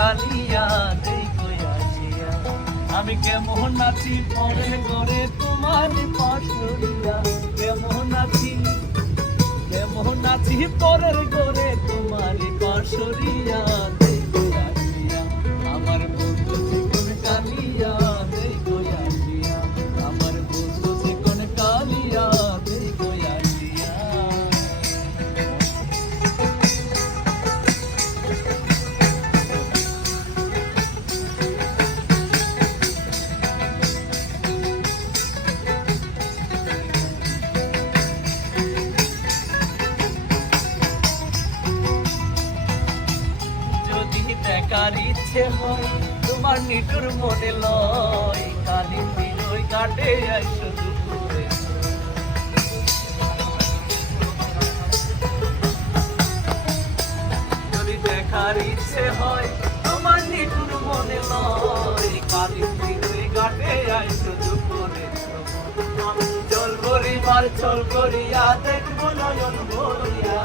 কালিয়া দেখো আসিয়া আমি কেমন আছি পরের ঘরে তোমার পাশরিয়া কেমন আছি পরের ঘরে তোমার পাশরিয়া দেখো আসিয়া আমার বন্ধু জীবন কালিয়া দেখো আসিয়া আমার বন্ধু জীবন কালিয়া দেখো আসিয়া দেখার ইচ্ছে হয় তোমার নিটুর মনে লয় কালি বিনয় কাটে আইসো দুপুরে যদি দেখার ইচ্ছে হয় তোমার নিটুর মনে লয় কালি বিনয় কাটে আইসো দুপুরে চল করিয়া দেখবো নয়ন ভরিয়া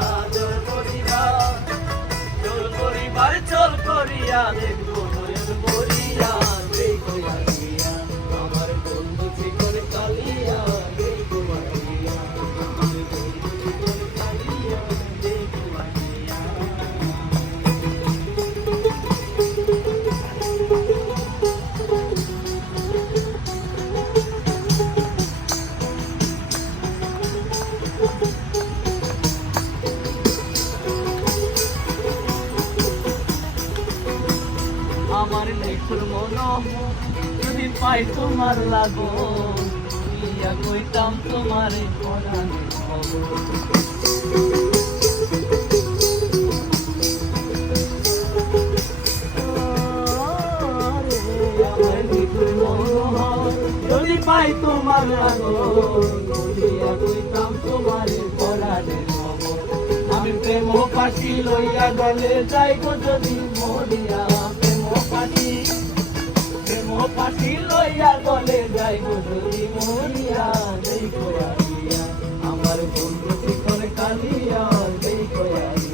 চল করিয়া দেখবো নয়ন ভরিয়া দেখো আসিয়া আমার বন্ধু জীবন কালিয়া দেখো আসিয়া আমার বন্ধু জীবন কালিয়া দেখো আসিয়া আমার নিখুর মন যদি পাই তোমার লাগো ইয়া কইতাম তোমারে পরাণে খবর আমার নিখুর মন যদি পাই তোমার লাগো ইয়া কইতাম তোমারে পরাণে খবর আমি প্রেম পাখি লইয়া গলে যাই গো যদি মরিয়া পাখি লইয়া গলে যাই যদি মরিয়া দেখো আসিয়া আমার বন্ধু শিখর কালিয়া দেখো আসিয়া